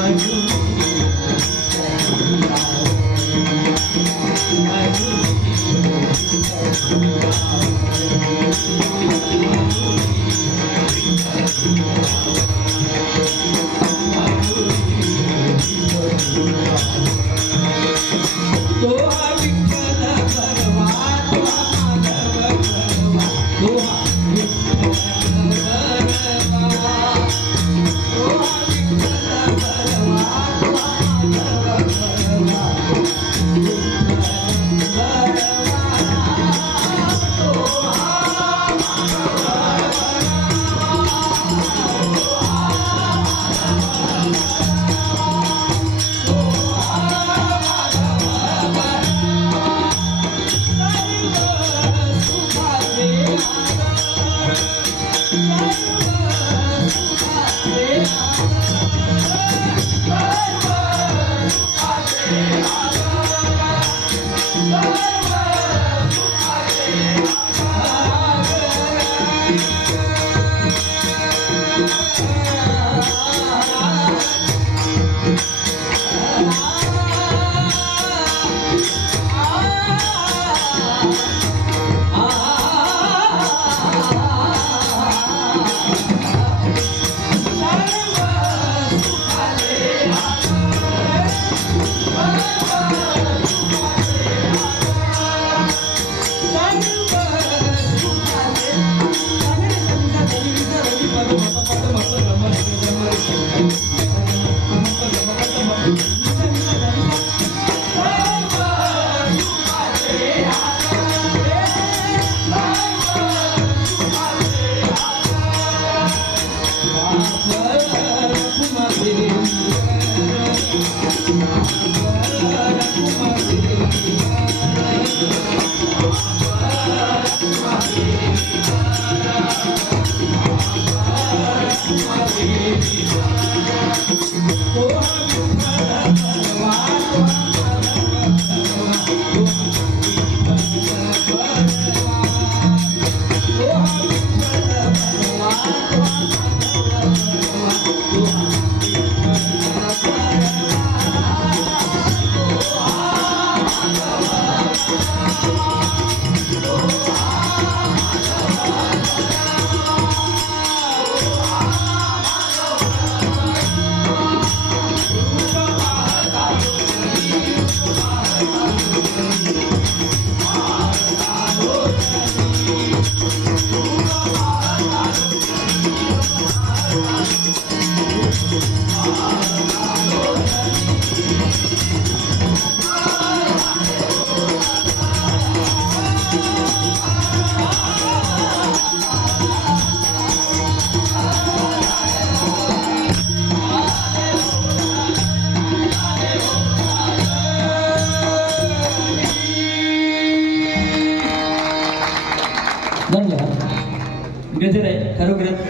Thank you. Música Yeah. गजर आहे खरोखरच